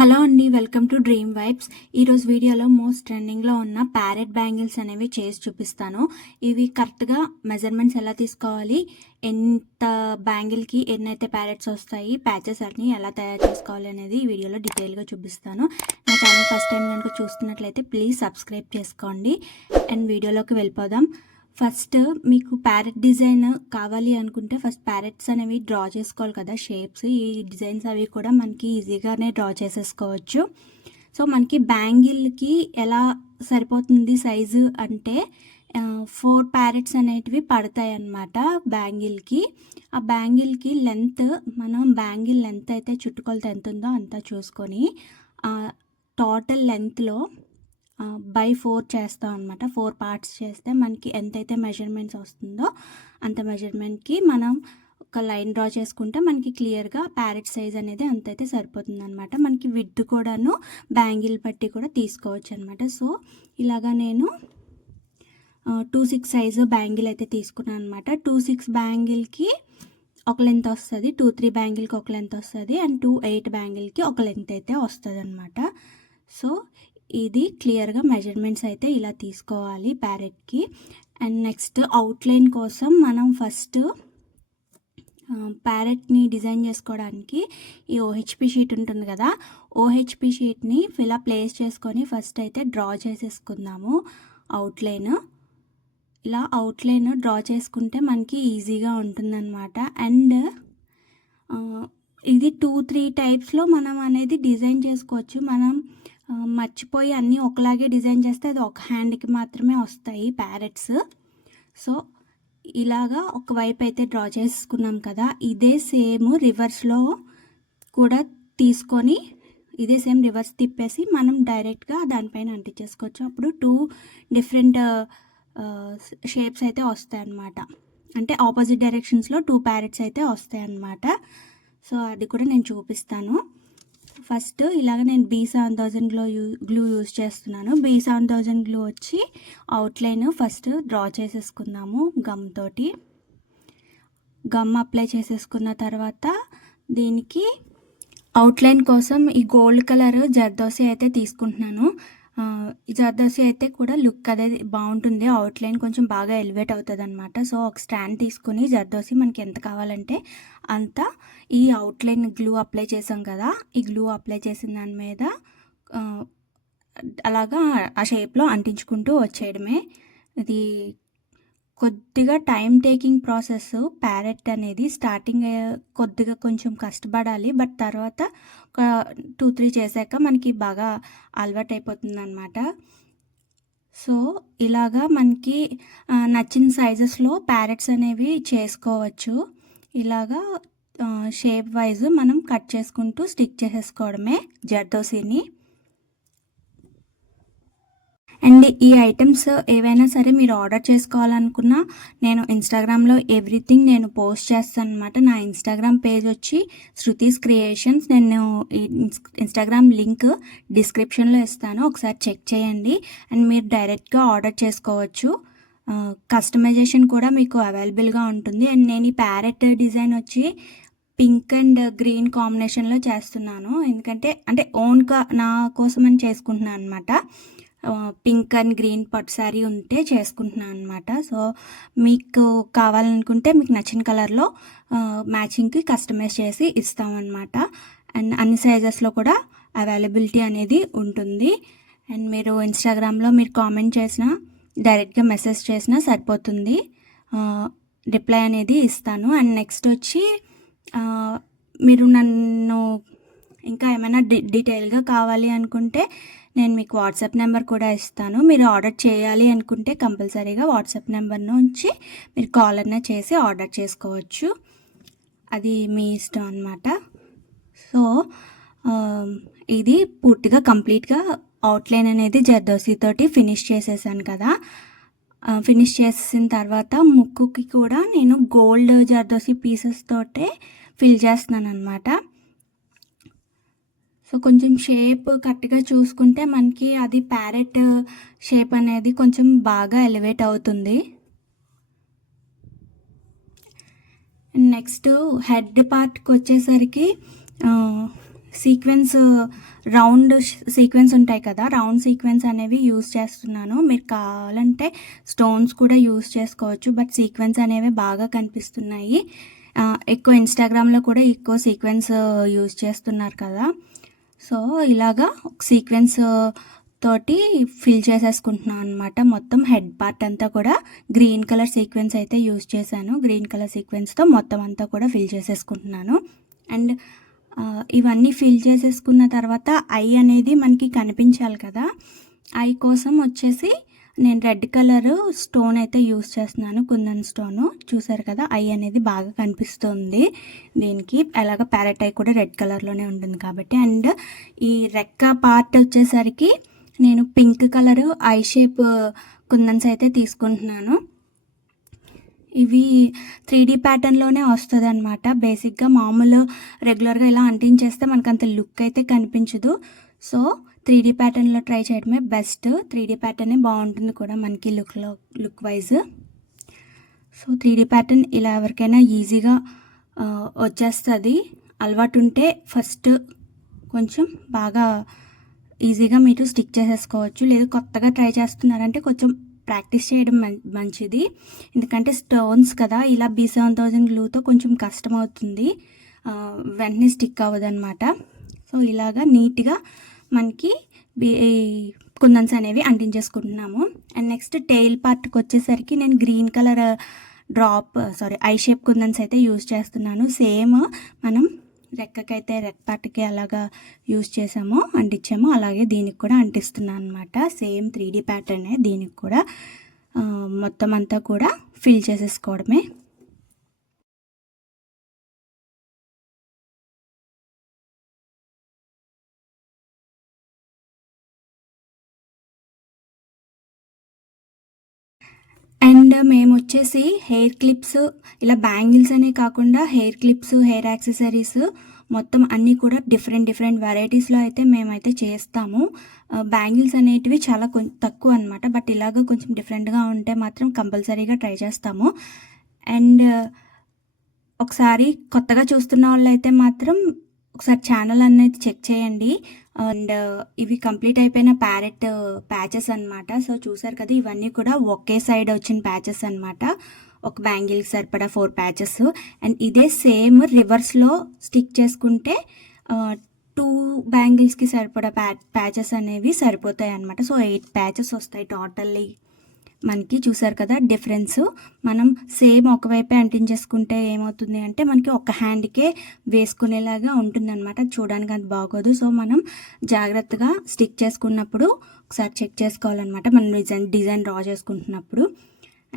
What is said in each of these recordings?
Hello అండి, welcome to dream vibes. ఈరోజు వీడియోలో మోస్ట్ ట్రెండింగ్లో ఉన్న ప్యారెట్ బ్యాంగిల్స్ అనేవి చేసి చూపిస్తాను. ఇవి కరెక్ట్గా మెజర్మెంట్స్ ఎలా తీసుకోవాలి, ఎంత బ్యాంగిల్కి ఎన్నైతే ప్యారెట్స్ వస్తాయి, ప్యాచెస్ అన్ని ఎలా తయారు చేసుకోవాలి అనేది ఈ వీడియోలో డీటెయిల్గా చూపిస్తాను. నా ఛానల్ ఫస్ట్ టైం కనుక చూస్తున్నట్లయితే ప్లీజ్ సబ్స్క్రైబ్ చేసుకోండి. అండ్ వీడియోలోకి వెళ్ళిపోదాం. ఫస్ట్ మీకు ప్యారెట్ డిజైన్ కావాలి అనుకుంటే ఫస్ట్ ప్యారెట్స్ అనేవి డ్రా చేసుకోవాలి కదా, షేప్స్. ఈ డిజైన్స్ అవి కూడా మనకి ఈజీగానే డ్రా చేసేసుకోవచ్చు. సో మనకి బ్యాంగిల్కి ఎలా సరిపోతుంది సైజు అంటే 4 ప్యారెట్స్ అనేటివి పడతాయి అన్నమాట బ్యాంగిల్కి. ఆ బ్యాంగిల్కి లెంత్, మనం బ్యాంగిల్ లెంత్ అయితే చుట్టుకొలత ఎంత ఉందో అంతా చూసుకొని టోటల్ లెంత్లో బై 4 చేస్తాం అనమాట. 4 పార్ట్స్ చేస్తే మనకి ఎంతైతే మెజర్మెంట్స్ వస్తుందో అంత మెజర్మెంట్కి మనం ఒక లైన్ డ్రా చేసుకుంటే మనకి క్లియర్గా ప్యారెట్ సైజ్ అనేది అంతైతే సరిపోతుంది అనమాట. మనకి విడ్త్ కూడాను బ్యాంగిల్ బట్టి కూడా తీసుకోవచ్చు అనమాట. సో ఇలాగా నేను 2/6 సైజు బ్యాంగిల్ అయితే తీసుకున్నాను అనమాట. 2/6 బ్యాంగిల్కి ఒక లెంత్ వస్తుంది, 2/3 బ్యాంగిల్కి ఒక లెంత్ వస్తుంది, అండ్ 2/8 బ్యాంగిల్కి ఒక లెంత్ అయితే వస్తుంది అనమాట. సో ఇది క్లియర్గా మెజర్మెంట్స్ అయితే ఇలా తీసుకోవాలి ప్యారెట్కి. అండ్ నెక్స్ట్ అవుట్లైన్ కోసం మనం ఫస్ట్ ప్యారెట్ని డిజైన్ చేసుకోవడానికి ఈ ఓహెచ్పి షీట్ ఉంటుంది కదా, ఓహెచ్పి షీట్ని ఇలా ప్లేస్ చేసుకొని ఫస్ట్ అయితే డ్రా చేసేసుకుందాము అవుట్లైన్. ఇలా అవుట్లైన్ డ్రా చేసుకుంటే మనకి ఈజీగా ఉంటుందన్నమాట. అండ్ ఇది 2-3 టైప్స్లో మనం అనేది డిజైన్ చేసుకోవచ్చు. మనం మర్చిపోయి అన్నీ ఒకలాగే డిజైన్ చేస్తే అది ఒక హ్యాండ్కి మాత్రమే వస్తాయి ప్యారెట్స్. సో ఇలాగా ఒకవైపు అయితే డ్రా చేసుకున్నాం కదా, ఇదే సేమ్ రివర్స్లో కూడా తీసుకొని ఇదే సేమ్ రివర్స్ తిప్పేసి మనం డైరెక్ట్గా దానిపైన అంటించేసుకోవచ్చు. అప్పుడు 2 డిఫరెంట్ షేప్స్ అయితే వస్తాయి అన్నమాట. అంటే ఆపోజిట్ డైరెక్షన్స్లో 2 ప్యారెట్స్ అయితే వస్తాయి అన్నమాట. సో అది కూడా నేను చూపిస్తాను. ఫస్ట్ ఇలాగ నేను B7000 గ్లూ యూజ్ చేస్తున్నాను. B7000 గ్లూ వచ్చి అవుట్లైన్ ఫస్ట్ డ్రా చేసేసుకుందాము గమ్ తోటి. గమ్ అప్లై చేసేసుకున్న తర్వాత దీనికి అవుట్లైన్ కోసం ఈ గోల్డ్ కలర్ జర్దోసి అయితే తీసుకుంటున్నాను. ఈ జర్దోసి అయితే కూడా లుక్ అదే బాగుంటుంది, అవుట్లైన్ కొంచెం బాగా ఎలివేట్ అవుతుంది అనమాట. సో ఒక స్టాండ్ తీసుకుని జర్దోసి మనకి ఎంత కావాలంటే అంత ఈ అవుట్లైన్ గ్లూ అప్లై చేసాం కదా, ఈ గ్లూ అప్లై చేసిన దాని మీద అలాగా ఆ షేప్లో అంటించుకుంటూ వచ్చేయడమే. ఇది కొద్దిగా టైం టేకింగ్ ప్రాసెస్. ప్యారెట్ అనేది స్టార్టింగ్ కొద్దిగా కొంచెం కష్టపడాలి, బట్ తర్వాత ఒక 2-3 చేశాక మనకి బాగా అలవాటు అయిపోతుంది అనమాట. సో ఇలాగా మనకి నచ్చిన సైజెస్లో ప్యారెట్స్ అనేవి చేసుకోవచ్చు. ఇలాగా షేప్ వైజ్ మనం కట్ చేసుకుంటూ స్టిక్ చేసేసుకోవడమే జర్దోసిని. అండ్ ఈ ఐటమ్స్ ఏవైనా సరే మీరు ఆర్డర్ చేసుకోవాలనుకున్నా నేను ఇన్స్టాగ్రామ్లో ఎవ్రీథింగ్ నేను పోస్ట్ చేస్తాను అనమాట. నా ఇన్స్టాగ్రామ్ పేజ్ వచ్చి శృతీస్ క్రియేషన్స్. నేను ఈ ఇన్స్టాగ్రామ్ లింక్ డిస్క్రిప్షన్లో ఇస్తాను, ఒకసారి చెక్ చేయండి. అండ్ మీరు డైరెక్ట్గా ఆర్డర్ చేసుకోవచ్చు. కస్టమైజేషన్ కూడా మీకు అవైలబుల్గా ఉంటుంది. అండ్ నేను ఈ ప్యారెట్ డిజైన్ వచ్చి పింక్ అండ్ గ్రీన్ కాంబినేషన్లో చేస్తున్నాను, ఎందుకంటే అంటే ఓన్గా నా కోసం అని చేసుకుంటున్నాను అనమాట. పింక్ అండ్ గ్రీన్ పట్టు శారీ ఉంటే చేసుకుంటున్నాను అనమాట. సో మీకు కావాలనుకుంటే మీకు నచ్చిన కలర్లో మ్యాచింగ్కి కస్టమైజ్ చేసి ఇస్తామన్నమాట. అండ్ అన్ని సైజెస్లో కూడా అవైలబిలిటీ అనేది ఉంటుంది. అండ్ మీరు ఇన్స్టాగ్రామ్లో మీరు కామెంట్ చేసినా డైరెక్ట్గా మెసేజ్ చేసినా సరిపోతుంది, రిప్లై అనేది ఇస్తాను. అండ్ నెక్స్ట్ వచ్చి మీరు నన్ను ఇంకా ఏమైనా డీటెయిల్గా కావాలి అనుకుంటే నేను మీకు వాట్సాప్ నెంబర్ కూడా ఇస్తాను. మీరు ఆర్డర్ చేయాలి అనుకుంటే కంపల్సరీగా వాట్సాప్ నెంబర్ నుంచి మీరు కాల్ అన్నా చేసి ఆర్డర్ చేసుకోవచ్చు, అది మీ ఇష్టం అన్నమాట. సో ఇది పూర్తిగా కంప్లీట్గా అవుట్లైన్ అనేది జర్దోసి తోటి ఫినిష్ చేసేసాను కదా. ఫినిష్ చేసిన తర్వాత ముక్కుకి కూడా నేను గోల్డ్ జర్దోసి పీసెస్ తోటే ఫిల్ చేస్తున్నాను అనమాట. సో కొంచెం షేప్ కరెక్ట్గా చూసుకుంటే మనకి అది ప్యారెట్ షేప్ అనేది కొంచెం బాగా ఎలివేట్ అవుతుంది. నెక్స్ట్ హెడ్ పార్ట్కి వచ్చేసరికి సీక్వెన్స్ రౌండ్ సీక్వెన్స్ ఉంటాయి కదా, రౌండ్ సీక్వెన్స్ అనేవి యూస్ చేస్తున్నాను. మీరు కావాలంటే స్టోన్స్ కూడా యూస్ చేసుకోవచ్చు, బట్ సీక్వెన్స్ అనేవి బాగా కనిపిస్తున్నాయి. ఎక్కువ ఇన్స్టాగ్రామ్లో కూడా ఎక్కువ సీక్వెన్స్ యూస్ చేస్తున్నారు కదా. సో ఇలాగా సీక్వెన్స్ తోటి ఫిల్ చేసేసుకుంటున్నాను అనమాట. మొత్తం హెడ్ పార్ట్ అంతా కూడా గ్రీన్ కలర్ సీక్వెన్స్ అయితే యూస్ చేశాను. గ్రీన్ కలర్ సీక్వెన్స్తో మొత్తం అంతా కూడా ఫిల్ చేసేసుకుంటున్నాను. అండ్ ఇవన్నీ ఫిల్ చేసేసుకున్న తర్వాత ఐ అనేది మనకి కనిపించాలి కదా. ఐ కోసం వచ్చేసి నేను రెడ్ కలర్ స్టోన్ అయితే యూస్ చేస్తున్నాను, కుందన్ స్టోను. చూసారు కదా, ఐ అనేది బాగా కనిపిస్తుంది దీనికి. అలాగ ప్యారెట్ ఐ కూడా రెడ్ కలర్లోనే ఉంటుంది కాబట్టి. అండ్ ఈ రెక్క పార్ట్ వచ్చేసరికి నేను పింక్ కలర్ ఐ షేప్ కుందన్స్ అయితే తీసుకుంటున్నాను. ఇవి 3D ప్యాటర్న్లోనే వస్తుంది అనమాట. బేసిక్గా మామూలు రెగ్యులర్గా ఇలా అంటించేస్తే మనకు అంత లుక్ అయితే కనిపించదు. సో 3D ప్యాటర్న్లో ట్రై చేయడమే బెస్ట్. 3D ప్యాటర్నే బాగుంటుంది కూడా మనకి look wise. So 3D pattern ఇలా ఎవరికైనా ఈజీగా వచ్చేస్తుంది. అలవాటు ఉంటే ఫస్ట్ కొంచెం బాగా ఈజీగా మీరు స్టిక్ చేసేసుకోవచ్చు. లేదు కొత్తగా ట్రై చేస్తున్నారంటే కొంచెం ప్రాక్టీస్ చేయడం మంచిది. ఎందుకంటే స్టోన్స్ కదా, ఇలా B7000 గ్లూతో కొంచెం కష్టం అవుతుంది, వెంటనే స్టిక్ అవ్వదన్నమాట. సో ఇలాగా నీట్గా మనకి కుందన్స్ అనేవి అంటించేసుకుంటున్నాము. అండ్ నెక్స్ట్ టెయిల్ పార్ట్కి వచ్చేసరికి నేను గ్రీన్ కలర్ ఐ షేప్ కుందన్స్ అయితే యూజ్ చేస్తున్నాను. సేమ్ మనం రెక్కకైతే రెక్క పార్ట్కి అలాగా యూజ్ చేసామో అంటించామో అలాగే దీనికి కూడా అంటిస్తున్నాను అనమాట. సేమ్ 3D ప్యాటర్నే దీనికి కూడా. మొత్తం అంతా కూడా ఫిల్ చేసేసుకోవడమే. అండ్ మేము వచ్చేసి హెయిర్ క్లిప్స్, ఇలా బ్యాంగిల్స్ అనే కాకుండా హెయిర్ క్లిప్స్, హెయిర్ యాక్సెసరీస్ మొత్తం అన్నీ కూడా డిఫరెంట్ వెరైటీస్లో అయితే మేమైతే చేస్తాము. బ్యాంగిల్స్ అనేటివి చాలా తక్కువ అనమాట, బట్ ఇలాగ కొంచెం డిఫరెంట్గా ఉంటే మాత్రం కంపల్సరీగా ట్రై చేస్తాము. అండ్ ఒకసారి కొత్తగా చూస్తున్న వాళ్ళు అయితే మాత్రం ఒకసారి ఛానల్ అనేది చెక్ చేయండి. అండ్ ఇవి కంప్లీట్ అయిపోయిన ప్యాచెస్ అనమాట. సో చూసారు కదా, ఇవన్నీ కూడా ఒకే సైడ్ వచ్చిన ప్యాచెస్ అనమాట. ఒక బ్యాంగిల్కి సరిపడా 4 ప్యాచెస్. అండ్ ఇదే సేమ్ రివర్స్లో స్టిక్ చేసుకుంటే 2 బ్యాంగిల్స్కి సరిపడా ప్యాచెస్ అనేవి సరిపోతాయి అనమాట. సో 8 ప్యాచెస్ వస్తాయి టోటల్లీ మనకి. చూసారు కదా డిఫరెన్స్. మనం సేమ్ ఒకవైపే అంటించేసుకుంటే ఏమవుతుంది అంటే మనకి ఒక హ్యాండ్కే వేసుకునేలాగా ఉంటుందన్నమాట. చూడడానికి అంత బాగోదు. సో మనం జాగ్రత్తగా స్టిక్ చేసుకున్నప్పుడు ఒకసారి చెక్ చేసుకోవాలన్నమాట, మనం డిజైన్ డ్రా చేసుకుంటున్నప్పుడు.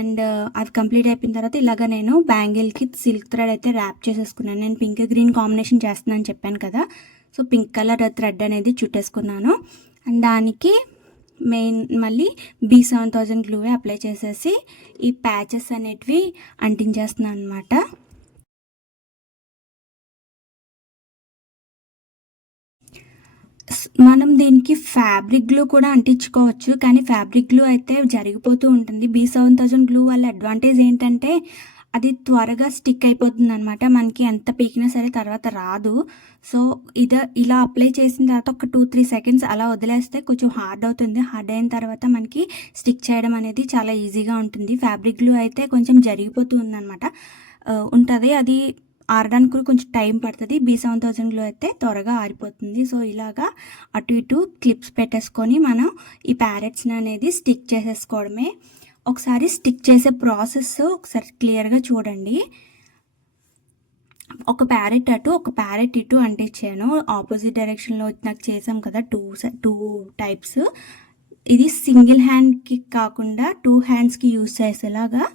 అండ్ అది కంప్లీట్ అయిపోయిన తర్వాత ఇలాగ నేను బ్యాంగిల్కి సిల్క్ థ్రెడ్ అయితే ర్యాప్ చేసేసుకున్నాను. నేను పింక్ గ్రీన్ కాంబినేషన్ చేస్తున్నాను చెప్పాను కదా. సో పింక్ కలర్ థ్రెడ్ అనేది చుట్టేసుకున్నాను. అండ్ దానికి మళ్ళీ B7000 గ్లూవే అప్లై చేసేసి ఈ ప్యాచెస్ అనేటివి అంటించేస్తున్నాను అనమాట. మనం దీనికి ఫ్యాబ్రిక్ గ్లూ కూడా అంటించుకోవచ్చు, కానీ ఫ్యాబ్రిక్ గ్లూ అయితే జరిగిపోతూ ఉంటుంది. B7000 గ్లూ వల్ల అడ్వాంటేజ్ ఏంటంటే అది త్వరగా స్టిక్ అయిపోతుంది అనమాట. మనకి ఎంత పీకినా సరే తర్వాత రాదు. సో ఇలా అప్లై చేసిన తర్వాత ఒక 2-3 సెకండ్స్ అలా వదిలేస్తే కొంచెం హార్డ్ అవుతుంది. హార్డ్ అయిన తర్వాత మనకి స్టిక్ చేయడం అనేది చాలా ఈజీగా ఉంటుంది. ఫ్యాబ్రిక్ గ్లూ అయితే కొంచెం జరిగిపోతుంది అనమాట ఉంటుంది. అది ఆరడానికి కూడా కొంచెం టైం పడుతుంది. B7000 గ్లూ అయితే త్వరగా ఆరిపోతుంది. సో ఇలాగా అటు ఇటు క్లిప్స్ పెట్టేసుకొని మనం ఈ ప్యారెట్స్ని అనేది స్టిక్ చేసేసుకోవడమే. ఒకసారి స్టిక్ చేసే ప్రాసెస్ ఒకసారి క్లియర్గా చూడండి. ఒక ప్యారెట్ అటు ఒక ప్యారెట్ ఇటు అంటించాను. ఆపోజిట్ డైరెక్షన్లో నాకు చేసాం కదా, 2 టైప్స్. ఇది సింగిల్ హ్యాండ్కి కాకుండా 2 హ్యాండ్స్కి యూస్ చేసేలాగా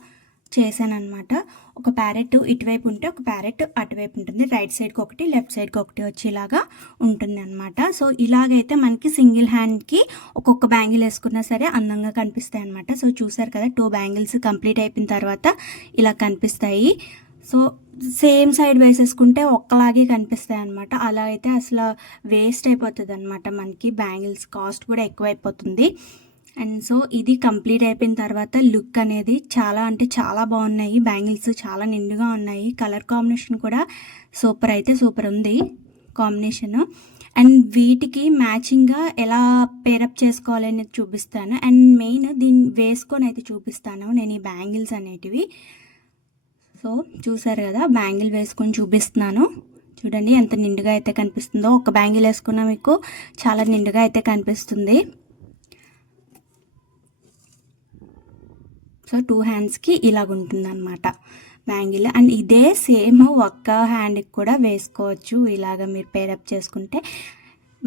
చేశాను అనమాట. ఒక ప్యారెట్ ఇటువైపు ఉంటే ఒక ప్యారెట్ అటువైపు ఉంటుంది. రైట్ సైడ్కి ఒకటి, లెఫ్ట్ సైడ్కి ఒకటి వచ్చేలాగా ఉంటుంది అనమాట. సో ఇలాగైతే మనకి సింగిల్ హ్యాండ్కి ఒక్కొక్క బ్యాంగిల్ వేసుకున్నా సరే అందంగా కనిపిస్తాయి అనమాట. సో చూసారు కదా, 2 బ్యాంగిల్స్ కంప్లీట్ అయిపోయిన తర్వాత ఇలా కనిపిస్తాయి. సో సేమ్ సైడ్ వేసేసుకుంటే ఒక్కలాగే కనిపిస్తాయి అనమాట. అలా అయితే అసలు వేస్ట్ అయిపోతుంది అనమాట. మనకి బ్యాంగిల్స్ కాస్ట్ కూడా ఎక్కువైపోతుంది. అండ్ సో ఇది కంప్లీట్ అయిపోయిన తర్వాత లుక్ అనేది చాలా అంటే చాలా బాగున్నాయి. బ్యాంగిల్స్ చాలా నిండుగా ఉన్నాయి. కలర్ కాంబినేషన్ కూడా సూపర్ ఉంది. కాంబినేషన్. అండ్ వీటికి మ్యాచింగ్గా ఎలా పేరప్ చేసుకోవాలి అనేది చూపిస్తాను. అండ్ మెయిన్ దీన్ని వేసుకొని అయితే చూపిస్తాను నేను ఈ బ్యాంగిల్స్ అనేటివి. సో చూసారు కదా, బ్యాంగిల్ వేసుకొని చూపిస్తున్నాను. చూడండి ఎంత నిండుగా అయితే కనిపిస్తుందో. ఒక బ్యాంగిల్ వేసుకున్నా మీకు చాలా నిండుగా అయితే కనిపిస్తుంది. సో 2 హ్యాండ్స్కి ఇలాగుంటుంది అనమాట బ్యాంగిల్. అండ్ ఇదే సేమ్ ఒక్క హ్యాండ్కి కూడా వేసుకోవచ్చు. ఇలాగ మీరు పేరప్ చేసుకుంటే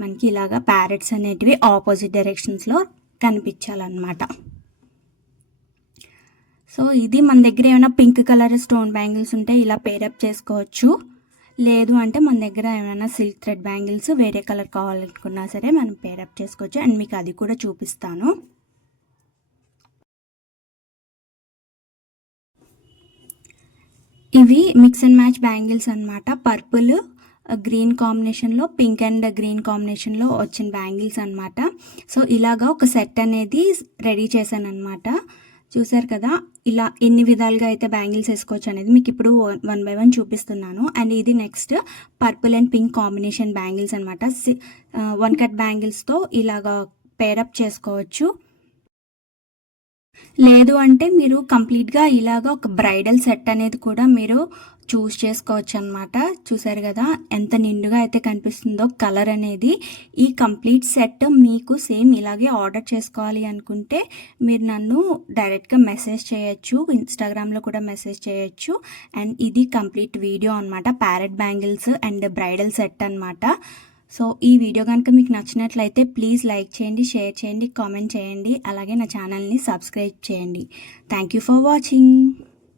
మనకి ఇలాగ ప్యారెట్స్ అనేటివి ఆపోజిట్ డైరెక్షన్స్లో కనిపించాలన్నమాట. సో ఇది మన దగ్గర ఏమైనా పింక్ కలర్ స్టోన్ బ్యాంగిల్స్ ఉంటే ఇలా పేరప్ చేసుకోవచ్చు. లేదు అంటే మన దగ్గర ఏమైనా సిల్క్ థ్రెడ్ బ్యాంగిల్స్ వేరే కలర్ కావాలనుకున్నా సరే మనం పేరప్ చేసుకోవచ్చు. అండ్ మీకు అది కూడా చూపిస్తాను. ఇవి మిక్స్ అండ్ మ్యాచ్ బ్యాంగిల్స్ అనమాట. పర్పుల్ గ్రీన్ కాంబినేషన్లో, పింక్ అండ్ గ్రీన్ కాంబినేషన్లో వచ్చిన బ్యాంగిల్స్ అనమాట. సో ఇలాగా ఒక సెట్ అనేది రెడీ చేశాను అనమాట. చూసారు కదా, ఇలా ఎన్ని విధాలుగా అయితే బ్యాంగిల్స్ వేసుకోవచ్చు అనేది మీకు ఇప్పుడు 1 by 1 చూపిస్తున్నాను. అండ్ ఇది next purple and pink combination bangles అనమాట. 1 కట్ బ్యాంగిల్స్తో ఇలాగా పేరప్ చేసుకోవచ్చు. లేదు అంటే మీరు కంప్లీట్గా ఇలాగా ఒక బ్రైడల్ సెట్ అనేది కూడా మీరు చూస్ చేసుకోవచ్చు అనమాట. చూసారు కదా ఎంత నిండుగా అయితే కనిపిస్తుందో కలర్ అనేది. ఈ కంప్లీట్ సెట్ మీకు సేమ్ ఇలాగే ఆర్డర్ చేసుకోవాలి అనుకుంటే మీరు నన్ను డైరెక్ట్గా మెసేజ్ చేయొచ్చు, ఇన్స్టాగ్రామ్లో కూడా మెసేజ్ చేయొచ్చు. అండ్ ఇది కంప్లీట్ వీడియో అనమాట, parrot bangles and bridal set అనమాట. సో ఈ వీడియో కనుక మీకు నచ్చినట్లయితే ప్లీజ్ లైక్ చేయండి, షేర్ చేయండి, కామెంట్ చేయండి. అలాగే నా ఛానల్ని సబ్స్క్రైబ్ చేయండి. Thank you for watching.